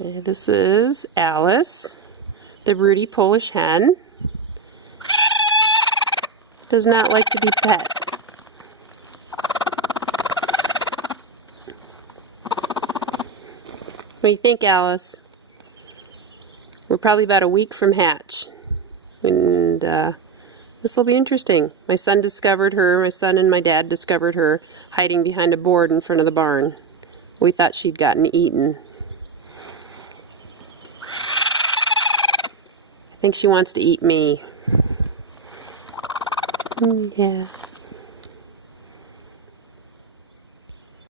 Okay, this is Alice, the Broody Polish hen. Does not like to be pet. What do you think, Alice? We're probably about a week from hatch, and this will be interesting. My son and my dad discovered her hiding behind a board in front of the barn. We thought she'd gotten eaten. I think she wants to eat me. Yeah.